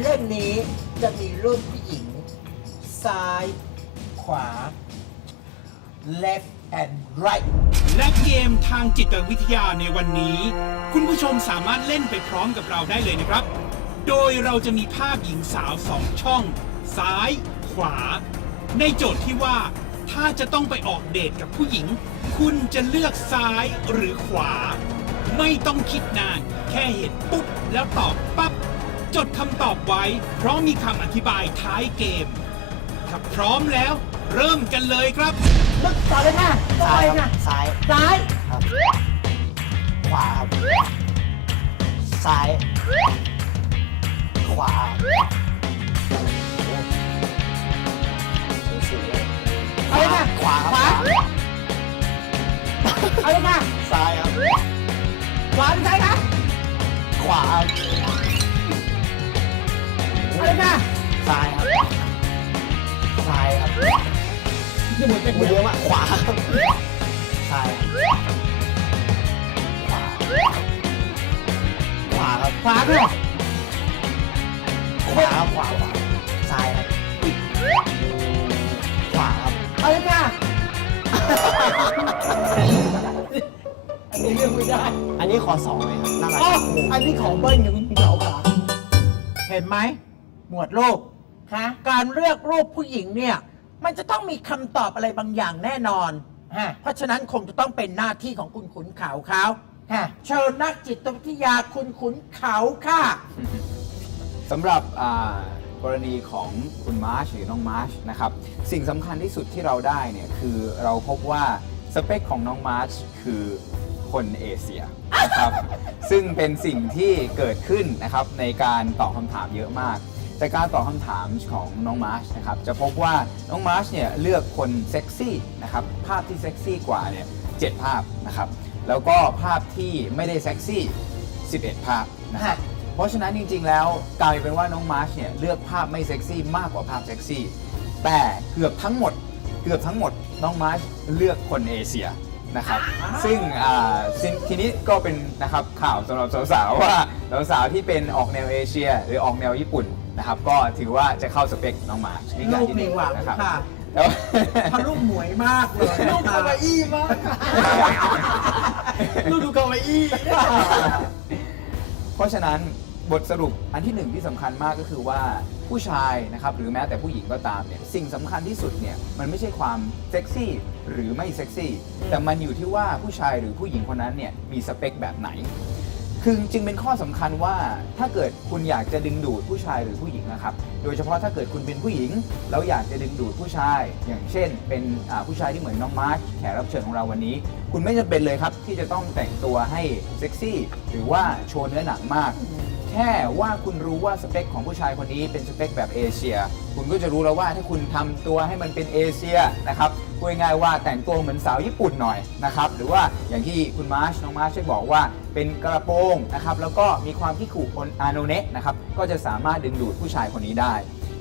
เล่มนี้จะมีรูปผู้หญิง ซ้าย ขวา left and right และเกมทางจิตวิทยาในวันนี้ คุณผู้ชมสามารถเล่นไปพร้อมกับเราได้เลยนะครับ โดยเราจะมีภาพหญิงสาวสองช่อง ซ้าย ขวา ในโจทย์ที่ว่า ถ้าจะต้องไปออกเดทกับผู้หญิง คุณจะเลือกซ้ายหรือขวา ไม่ต้องคิดนาน แค่เห็นปุ๊บ แล้วตอบปั๊บ จดคำตอบไว้ เพราะมีคำอธิบายท้ายเกม ถ้าพร้อมแล้ว เริ่มกันเลยครับลึกต่อเลยค่ะต่อซ้ายเลยครัค่ะบซ้ายซ้ายครับ ขวาครับ ซ้าย ขวาสูสีเลยเอาเลยค่ะขวาครับขวาเอาเลยค่ะซ้ายครับ ขวาหรือซ้ายคะขวาครับเอาเลยค่ะซ้ายครับซ้ายครับจะหมดเป็นมือเยอะมากขวาครับซ้ายขวาขวาครับขวาค่ะขวาครับขวาขวาซ้ายครับขวาครับอาเลยค่ะอันนี้เลือกไม่ได้ อันนี้ขอสองเลยครับน่ารัก อันนี้ของเบิ้ลกับคุณเหงาค่ะเห็นไหม หมวดรูปคะการเลือกรูปผู้หญิงเนี่ย มันจะต้องมีคำตอบอะไรบางอย่างแน่นอนเพราะฉะนั้นคงจะต้องเป็นหน้าที่ของคุณขุนเขาเขาเชิญนักจิตวิทยาคุณขุนเขาค่ะ สำหรับอ่ากรณีของคุณมาร์ชหรือน้องมาร์ชนะครับสิ่งสำคัญที่สุดที่เราได้เนี่ยคือเราพบว่าสเปคของน้องมาร์ชคือคนเอเชียนะครับซึ่งเป็นสิ่งที่เกิดขึ้นนะครับในการตอบคำถามเยอะมาก จากการตอบคำถามของน้องมาร์ชนะครับจะพบว่าน้องมาร์ชเนี่ยเลือกคนเซ็กซี่นะครับภาพที่เซ็กซี่กว่าเนี่ยเจ็ดภาพนะครับแล้วก็ภาพที่ไม่ได้เซ็กซี่ 11 ภาพนะครับเพราะฉะนั้นจริง ๆ แล้วกลายเป็นว่าน้องมาร์ชเนี่ยเลือกภาพไม่เซ็กซี่มากกว่าภาพเซ็กซี่แต่เกือบทั้งหมดเกือบทั้งหมดน้องมาร์ชเลือกคนเอเชีย นะครับซึ่งอ่าซึ่งทีนี้ก็เป็นนะครับข่าวสำหรับสาวๆว่าสาวๆที่เป็นออกแนวเอเชีย หรือออกแนวญี่ปุ่นนะครับก็ถือว่าจะเข้าสเปคน้องมาร์ชนี่การลูกที่หมีนึ่งหวังนะครับค่ะแล้วเพราะลูกหมวยมากเลยลูกคาวาอี้มากลูกดูคาวาอี้เพราะฉะนั้นบทสรุปอันที่หนึ่งที่สำคัญมากก็คือว่า ผู้ชายนะครับหรือแม้แต่ผู้หญิงก็ตามเนี่ยสิ่งสำคัญที่สุดเนี่ยมันไม่ใช่ความเซ็กซี่หรือไม่เซ็กซี่ แต่มันอยู่ที่ว่าผู้ชายหรือผู้หญิงคนนั้นเนี่ยมีสเปคแบบไหน คือจึงเป็นข้อสำคัญว่าถ้าเกิดคุณอยากจะดึงดูดผู้ชายหรือผู้หญิงนะครับ โดยเฉพาะถ้าเกิดคุณเป็นผู้หญิง แล้วอยากจะดึงดูดผู้ชาย อย่างเช่น เป็นอ่าผู้ชายที่เหมือนน้องมาร์ชแขกรับเชิญของเราวันนี้ คุณไม่จำเป็นเลยครับที่จะต้องแต่งตัวให้เซ็กซี่หรือว่าโชว์เนื้อหนังมาก แค่ว่าคุณรู้ว่าสเปคของผู้ชายคนนี้เป็นสเปคแบบเอเชีย คุณก็จะรู้แล้วว่าถ้าคุณทำตัวให้มันเป็นเอเชียนะครับพูดง่ายๆว่าแต่งตัวเหมือนสาวญี่ปุ่นหน่อยนะครับหรือว่าอย่างที่คุณมาร์ชน้องมาร์ชได้บอกว่าเป็นกระโปรงนะครับแล้วก็มีความที่ขู่คนอาโนเนะนะครับก็จะสามารถดึงดูดผู้ชายคนนี้ได้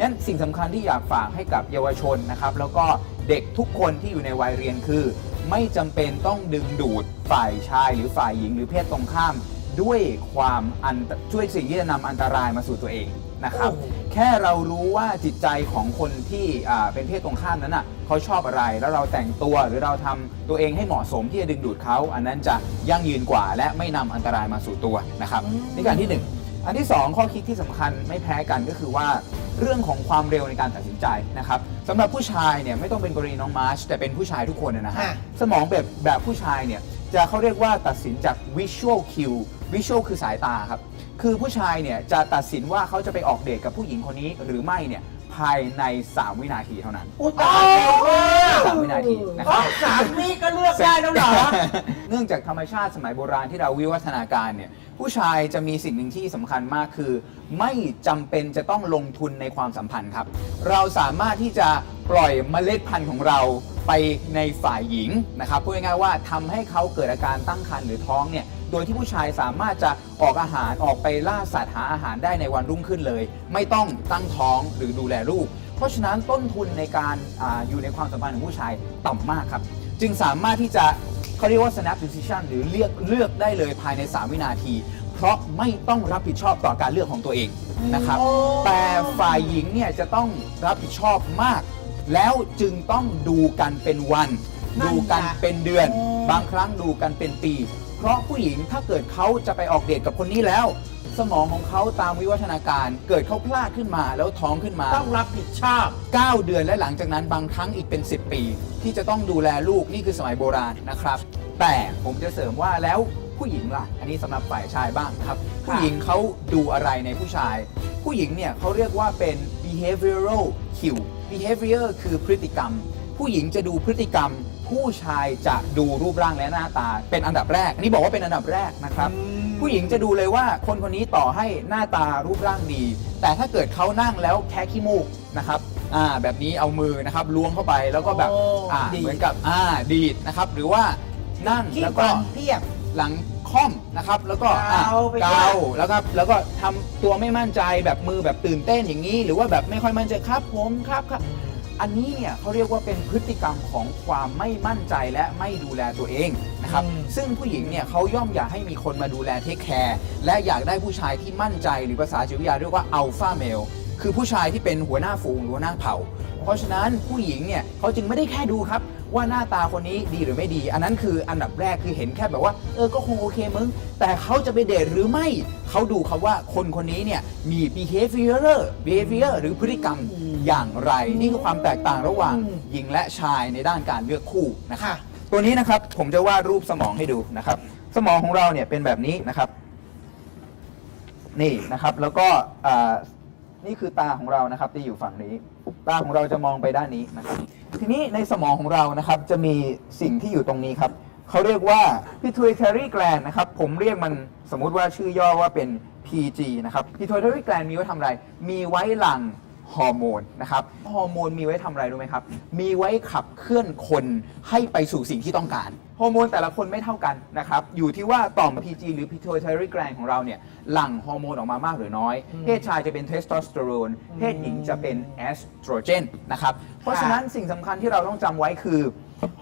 นั้นสิ่งสำคัญที่อยากฝากให้กับเยาวชนนะครับแล้วก็เด็กทุกคนที่อยู่ในวัยเรียนคือ ไม่จำเป็นต้องดึงดูดฝ่ายชายหรือฝ่ายหญิงหรือเพศตรงข้าม ด้วยความอันช่วยสิ่งที่จะนำอันตรายมาสู่ตัวเองนะครับ โอ้โห แค่เรารู้ว่าจิตใจของคนที่อ่าเป็นเพศตรงข้ามนั้นน่ะเขาชอบอะไรแล้วเราแต่งตัวหรือเราทำตัวเองให้เหมาะสมที่จะดึงดูดเขาอันนั้นจะยั่งยืนกว่า และไม่นำอันตรายมาสู่ตัวนะครับนี่การที่หนึ่งอันที่สองข้อคิดที่สำคัญไม่แพ้กันก็คือว่า เรื่องของความเร็วในการตัดสินใจนะครับสำหรับผู้ชายเนี่ยไม่ต้องเป็นกรณีน้องมาร์ชแต่เป็นผู้ชายทุกคนนะฮะค่ะสมองแบบแบบผู้ชายเนี่ย จะเขาเรียกว่าตัดสินจาก visual cue visual คือสายตาครับ คือผู้ชายเนี่ยจะตัดสินว่าเขาจะไปออกเดทกับผู้หญิงคนนี้หรือไม่เนี่ยภายใน 3 วินาทีเท่านั้นอุยตายแล้วว่าสามวินาทีนะคอ๋รัอบสามวิก็เลือกได้แล้วเหรอ เนื่องจากธรรมชาติสมัยโบราณที่เราวิวัฒนาการเนี่ยผู้ชายจะมีสิ่งหนึ่งที่สำคัญมากคือ ไม่จำเป็นจะต้องลงทุนในความสัมพันธ์ครับ เราสามารถที่จะปล่อยเมล็ดพันธุ์ของเรา ไปในฝ่ายหญิงนะครับพูดง่ายๆว่าทำให้เขาเกิดอาการตั้งครรภ์หรือท้องเนี่ยโดยที่ผู้ชายสามารถจะออกอาหารออกไปล่าสัตว์หาอาหารได้ในวันรุ่งขึ้นเลย ไม่ต้องตั้งท้องหรือดูแลลูก เพราะฉะนั้นต้นทุนในการอาอยู่ในความสัมพันธ์ของผู้ชายต่ำมากครับ จึงสามารถที่จะเขาเรียกว่า snap decision หรือเลือกเลือกได้เลยภายใน 3 วินาที เพราะไม่ต้องรับผิดชอบต่อการเลือกของตัวเองนะครับโอ้แต่ฝ่ายหญิงเนี่ยจะต้องรับผิดชอบมาก แล้วจึงต้องดูกันเป็นวัน นั่นไงดูกันเป็นเดือนโอ้บางครั้งดูกันเป็นปี เพราะผู้หญิงถ้าเกิดเขาจะไปออกเดทกับคนนี้แล้ว สมองของเขาตามวิวัฒนาการเกิดเขาพลาดขึ้นมาแล้วท้องขึ้นมา ต้องรับผิดชอบ 9 เดือนและหลังจากนั้นบางครั้งอีกเป็น 10 ปี ที่จะต้องดูแลลูกนี่คือสมัยโบราณนะครับ แต่ผมจะเสริมว่าแล้ว ผู้หญิงล่ะ อันนี้สำหรับฝ่ายชายบ้างครับ ผู้หญิงเขาดูอะไรในผู้ชาย ผู้หญิงเนี่ยเขาเรียกว่าเป็น behavioral cue behavior คือพฤติกรรม ผู้หญิงจะดูพฤติกรรม ผู้ชายจะดูรูปร่างและหน้าตา เป็นอันดับแรก อันนี้บอกว่าเป็นอันดับแรกนะครับ ผู้หญิงจะดูเลยว่าคนคนนี้ต่อให้หน้าตารูปร่างดี แต่ถ้าเกิดเขานั่งแล้วแค่ขี้มูกนะครับอ่าแบบนี้เอามือนะครับล้วงเข้าไปแล้วก็แบบโอ้อ่าดีดเหมือนกับอ่าดีดนะครับหรือว่านั่งที่แล้วฟัก็นเพียบ หลังค่อมนะครับ แล้วก็อะเกาไปด้วยเกาแล้วก็แล้วก็ทำตัวไม่มั่นใจแบบมือแบบตื่นเต้นอย่างนี้ หรือว่าแบบไม่ค่อยมั่นใจครับผมครับครับ อันนี้เนี่ยเขาเรียกว่าเป็นพฤติกรรมของความไม่มั่นใจและไม่ดูแลตัวเองนะครับ อืม ซึ่งผู้หญิงเนี่ยเขาย่อมอยากให้มีคนมาดูแลเทคแคร์และอยากได้ผู้ชายที่มั่นใจหรือภาษาจิตวิทยาเรียกว่าอัลฟาเมล คือผู้ชายที่เป็นหัวหน้าฝูงหรือหัวหน้าเผ่า เพราะฉะนั้นผู้หญิงเนี่ยเขาจึงไม่ได้แค่ดูครับ ว่าหน้าตาคนนี้ดีหรือไม่ดี อันนั้นคืออันดับแรกคือเห็นแค่แบบว่าเออก็คงโอเคมึง แต่เขาจะไปเดทหรือไม่เขาดูครับว่าคนคนนี้เนี่ยมี behavior behavior หรือพฤติกรรมอย่างไร นี่คือความแตกต่างระหว่างอืมหญิงและชายในด้านการเลือกคู่นะครับค่ะตัวนี้นะครับผมจะวาดรูปสมองให้ดูนะครับ สมองของเราเนี่ยเป็นแบบนี้นะครับนี่นะครับแล้วก็อ่า นี่คือตาของเรานะครับที่อยู่ฝั่งนี้ ตาของเราจะมองไปด้านนี้นะครับ ทีนี้ในสมองของเรานะครับจะมีสิ่งที่อยู่ตรงนี้ครับเขาเรียกว่า pituitary gland นะครับ ผมเรียกมันสมมุติว่าชื่อย่อว่าเป็น PG นะครับ pituitary gland มีไว้ทำอะไร มีไว้หลั่ง ฮอร์โมนนะครับฮอร์โมนมีไว้ทำอะไรรู้ไหมครับ มีไว้ขับเคลื่อนคนให้ไปสู่สิ่งที่ต้องการฮอร์โมนแต่ละคนไม่เท่ากันนะครับ อยู่ที่ว่าต่อม PG หรือ pituitary gland ของเราเนี่ยหลั่งฮอร์โมนออกมามากหรือน้อย เพศชายจะเป็นเทสโทสเตอโรน เพศหญิงจะเป็นเอสโตรเจนนะครับ เพราะฉะนั้นสิ่งสำคัญที่เราต้องจำไว้คือ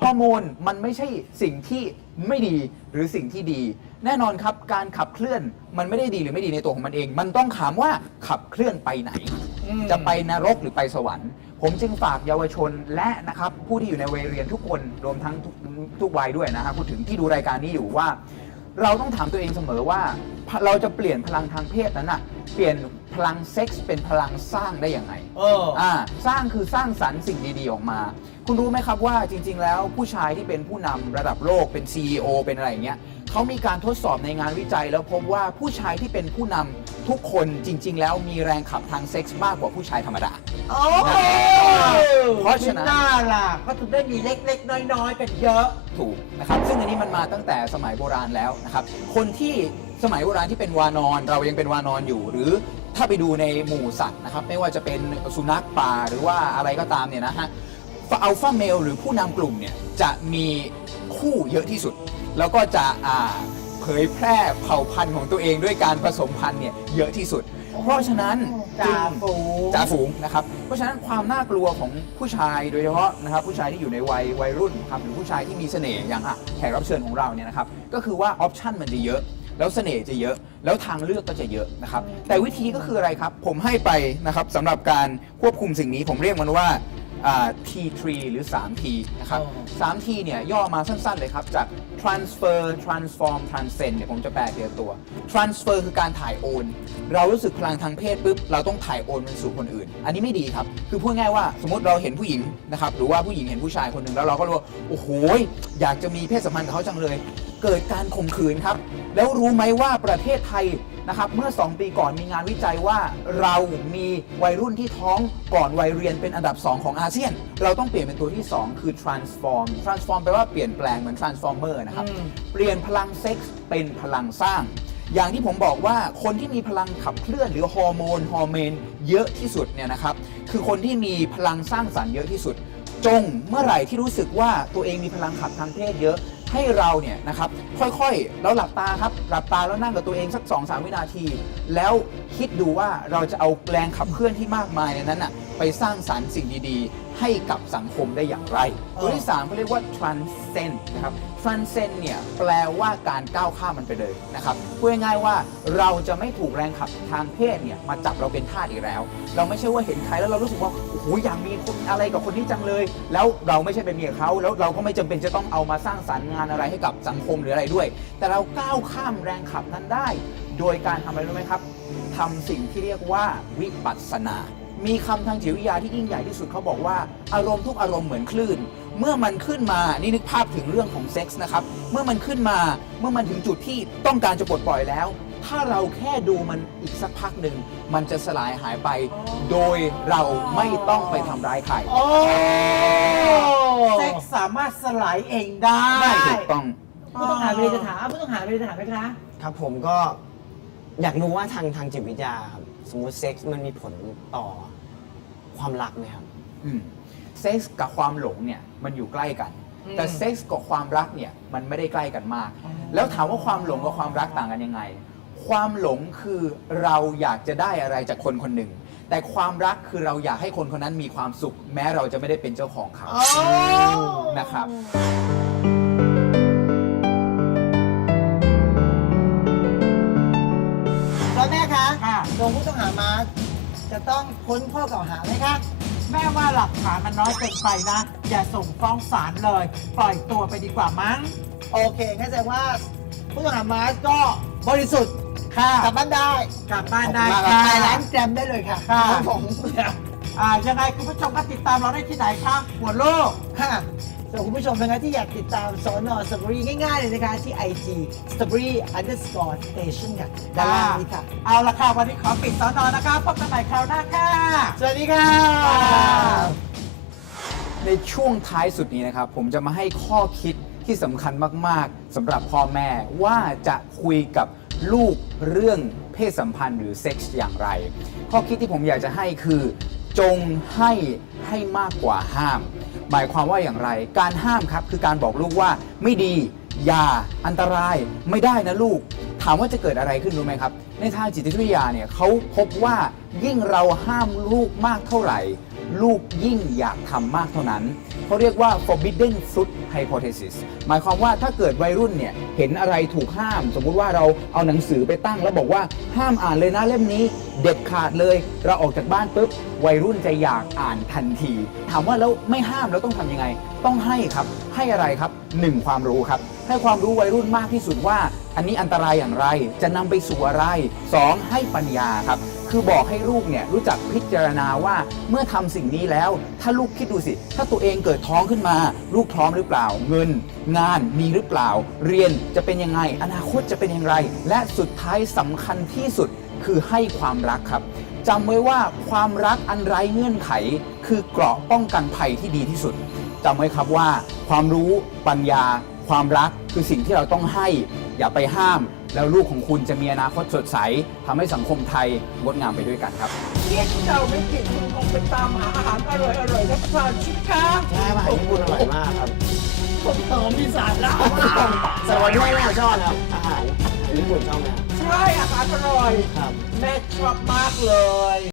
ฮอร์โมนมันไม่ใช่สิ่งที่ไม่ดีหรือสิ่งที่ดี แน่นอนครับการขับเคลื่อนมันไม่ได้ดีหรือไม่ดีในตัวของมันเอง มันต้องถามว่าขับเคลื่อนไปไหน จะไปนรกหรือไปสวรรค์ ผมจึงฝากเยาวชนและนะครับผู้ที่อยู่ในวัยเรียนทุกคนรวมทั้งทุกทุกวัยด้วยนะฮะพูดถึงที่ดูรายการนี้อยู่ว่า เราต้องถามตัวเองเสมอว่า เราจะเปลี่ยนพลังทางเพศนั้นอะเปลี่ยนพลังเซ็กส์เป็นพลังสร้างได้ยังไงเอออ่าสร้างคือสร้างสรรค์สิ่งดีๆออกมา คุณรู้ไหมครับว่าจริง ๆ แล้วผู้ชายที่เป็นผู้นำระดับโลกเป็น CEO เป็นอะไรอย่างเงี้ย เขามีการทดสอบในงานวิจัย แล้วพบว่าผู้ชายที่เป็นผู้นำทุกคนจริง ๆ แล้วมีแรงขับทางเซ็กส์มากกว่าผู้ชายธรรมดา โอ้เพราะฉะนั้นหน้าล่ะก็ถึงได้มีเล็กๆ น้อยๆ กันเยอะ ถูกนะครับซึ่งอันนี้มันมาตั้งแต่สมัยโบราณแล้วนะครับคนที่สมัยโบราณที่เป็นวานอนเรายังเป็นวานอนอยู่ หรือถ้าไปดูในหมู่สัตว์นะครับไม่ว่าจะเป็นสุนัขป่าหรือว่าอะไรก็ตามเนี่ยนะฮะอัลฟาเมลหรือผู้นำกลุ่มเนี่ยจะมีคู่เยอะที่สุด แล้วก็จะอ่าเผยแพร่เผ่าพันธุ์ของตัวเองด้วยการผสมพันธุ์เนี่ยเยอะที่สุด เพราะฉะนั้นจ่าจึงฝูง จ่าฝูงนะครับเพราะฉะนั้นความน่ากลัวของผู้ชายโดยเฉพาะนะครับผู้ชายที่อยู่ในวัยวัยรุ่นครับหรือผู้ชายที่มีเสน่ห์อย่างอะแขกรับเชิญของเราเนี่ยนะครับก็คือว่าออปชันมันจะเยอะ แล้วเสน่ห์จะเยอะแล้วทางเลือกก็จะเยอะนะครับแต่วิธีก็คืออะไรครับผมให้ไปนะครับสำหรับการควบคุมสิ่งนี้ผมเรียกมันว่าอ่า T3 หรือ 3T นะครับ อ๋อ 3T เนี่ยย่อมาสั้นๆเลยครับ จาก transfer transform transcend เนี่ยผมจะแปลเดียวตัว transfer คือการถ่ายโอน เรารู้สึกพลังทางเพศปุ๊บเราต้องถ่ายโอนมันสู่คนอื่น อันนี้ไม่ดีครับ คือพูดง่ายว่าสมมติเราเห็นผู้หญิงนะครับหรือว่าผู้หญิงเห็นผู้ชายคนหนึ่งแล้วเราก็รู้ว่าโอ้โหอยากจะมีเพศสัมพันธ์กับเขาจังเลย เกิดการข่มขืนครับ แล้วรู้ไหมว่าประเทศไทย นะครับเมื่อ 2 ปีก่อนมีงานวิจัยว่าเรามีวัยรุ่นที่ท้องก่อนวัยเรียนเป็นอันดับ 2 ของอาเซียน เราต้องเปลี่ยนเป็นตัวที่ 2 คือ transform transform แปลว่าเปลี่ยนแปลงเหมือน transformer นะครับ เปลี่ยนพลังเซ็กส์เป็นพลังสร้าง อย่างที่ผมบอกว่าคนที่มีพลังขับเคลื่อนหรือฮอร์โมนฮอร์โมนเยอะที่สุดเนี่ยนะครับคือคนที่มีพลังสร้างสรรค์เยอะที่สุด จงเมื่อไหร่ที่รู้สึกว่าตัวเองมีพลังขับทางเพศเยอะ ให้เราเนี่ยนะครับค่อยๆ แล้วหลับตาครับหลับตาแล้วนั่งกับตัวเองสัก2อสวินาที แล้วคิดดูว่าเราจะเอาแรงขับเคลื่อนที่มากมายในนั้นน่ะไปสร้างสรรค์สิ่งดีๆ ให้กับสังคมได้อย่างไร ตัวที่3เขาเรียกว่า transcend นะครับ transcend เนี่ยแปลว่าการก้าวข้ามมันไปเลยนะครับพูดง่ายๆว่าเราจะไม่ถูกแรงขับทางเพศเนี่ยมาจับเราเป็นทาสอีกแล้ว เราไม่ใช่ว่าเห็นใครแล้วเรารู้สึกว่า โอ้โหอยากมีคนอะไรกับคนนี้จังเลย แล้วเราไม่ใช่เป็นเมียเขาแล้วเราก็ไม่จำเป็นจะต้องเอามาสร้างสรรค์งานอะไรให้กับสังคมหรืออะไรด้วย แต่เราก้าวข้ามแรงขับนั้นได้ โดยการทำอะไรรู้ไหมครับทำสิ่งที่เรียกว่าวิปัสสนา มีคำทางจิตวิทยาที่ยิ่งใหญ่ที่สุดเขาบอกว่าอารมณ์ทุกอารมณ์เหมือนคลื่น เมื่อมันขึ้นมา นี่นึกภาพถึงเรื่องของเซ็กส์นะครับ เมื่อมันขึ้นมา เมื่อมันถึงจุดที่ต้องการจะปลดปล่อยแล้ว ถ้าเราแค่ดูมันอีกสักพักหนึ่ง มันจะสลายหายไป โดยเราไม่ต้องไปทำร้ายใครโอ้เซ็กสามารถสลายเองได้ถูกต้อง ผู้ต้องหาเลยจะถามผู้ต้องหาเลยจะถามไหมคะ ครับผมก็อยากรู้ว่าทางทางจิตวิทยาครับสมมติเซ็กส์มันมีผลต่อความรักไหมครับ อืมเซ็กส์กับความหลงเนี่ยมันอยู่ใกล้กันแต่เซ็กส์กับความรักเนี่ยมันไม่ได้ใกล้กันมาก แล้วถามว่าความหลงกับความรักต่างกันยังไง ความหลงคือเราอยากจะได้อะไรจากคนคนหนึ่ง แต่ความรักคือเราอยากให้คนคนนั้นมีความสุข แม้เราจะไม่ได้เป็นเจ้าของเขานะครับ แล้วแม่คะค่ะ ตัวผู้ต้องหามาจะต้องพ้นข้อกล่าวหาไหมคะ แม่ว่าหลักฐานมันน้อยเกินไปนะ อย่าส่งฟ้องศาลเลย ปล่อยตัวไปดีกว่ามั้ง โอเคงั้นแสดงว่าผู้ต้องหามาก็ บริสุทธิ์ค่ะกลับบ้านได้กลับบ้านได้ขอบคุณมากค่ะไปร้านแกรมได้เลยค่ะค่ะครับผมอ่ายังไงคุณผู้ชมก็ติดตามเราได้ที่ไหนคะหัวโลกค่ะส่วนคุณผู้ชมนะคะที่อยากติดตามสอนอสตรอเบอรี่ง่ายๆเลยนะคะ ที่ IG strawberry underscore station ค่ะด้านล่างนี้ค่ะ เอาละค่ะ วันนี้ขอปิดสอนอนะคะพบกันใหม่คราวหน้าค่ะ สวัสดีค่ะ ในช่วงท้ายสุดนี้นะครับ ผมจะมาให้ข้อคิด ที่สำคัญมากๆสำหรับพ่อแม่ว่าจะคุยกับลูกเรื่องเพศสัมพันธ์หรือเซ็กส์อย่างไร ข้อคิดที่ผมอยากจะให้คือ จงให้ให้มากกว่าห้าม หมายความว่าอย่างไร การห้ามครับคือการบอกลูกว่าไม่ดี อย่าอันตรายไม่ได้นะลูก ถามว่าจะเกิดอะไรขึ้นรู้ไหมครับ ในทางจิตวิทยาเนี่ยเขาพบว่ายิ่งเราห้ามลูกมากเท่าไหร่ ลูกยิ่งอยากทำมากเท่านั้นเขาเรียกว่า forbidden fruit hypothesis หมายความว่าถ้าเกิดวัยรุ่นเนี่ยเห็นอะไรถูกห้าม สมมุติว่าเราเอาหนังสือไปตั้ง แล้วบอกว่าห้ามอ่านเลยนะเล่มนี้ เด็ดขาดเลย เราออกจากบ้านปุ๊บวัยรุ่นจะอยากอ่านทันที ถามว่าแล้วไม่ห้ามแล้วต้องทำยังไง ต้องให้ครับ ให้อะไรครับหนึ่งความรู้ครับ ให้ความรู้วัยรุ่นมากที่สุดว่า อันนี้อันตรายอย่างไร จะนำไปสู่อะไร 2. ให้ปัญญาครับ คือบอกให้ลูกเนี่ยรู้จักพิจารณาว่าเมื่อทำสิ่งนี้แล้ว ถ้าลูกคิดดูสิ ถ้าตัวเองเกิดท้องขึ้นมา ลูกพร้อมหรือเปล่า เงิน งานมีหรือเปล่า เรียนจะเป็นยังไง อนาคตจะเป็นอย่างไร และสุดท้ายสำคัญที่สุดคือให้ความรักครับจำไว้ว่าความรักอันไร้เงื่อนไข คือเกราะป้องกันภัยที่ดีที่สุดจำไว้ครับว่า ความรู้ปัญญา ความรักคือสิ่งที่เราต้องให้ อย่าไปห้าม แล้วลูกของคุณจะมีอนาคตสดใสทำให้สังคมไทยงดงามไปด้วยกันครับเนี่ยเราไม่กินคุณคงไปตามหาอาหารอร่อยอร่อยๆรับประทานชิคาใช่ป่ะญี่ปุ่นอร่อยมากครับผมเติมมีสารแล้วแต่วันนี้แม่ชอบนะครับอาหารอาหารญี่ปุ่นชอบไหมครับใช่อาหารอร่อย ครับ แม่ชอบมากเลย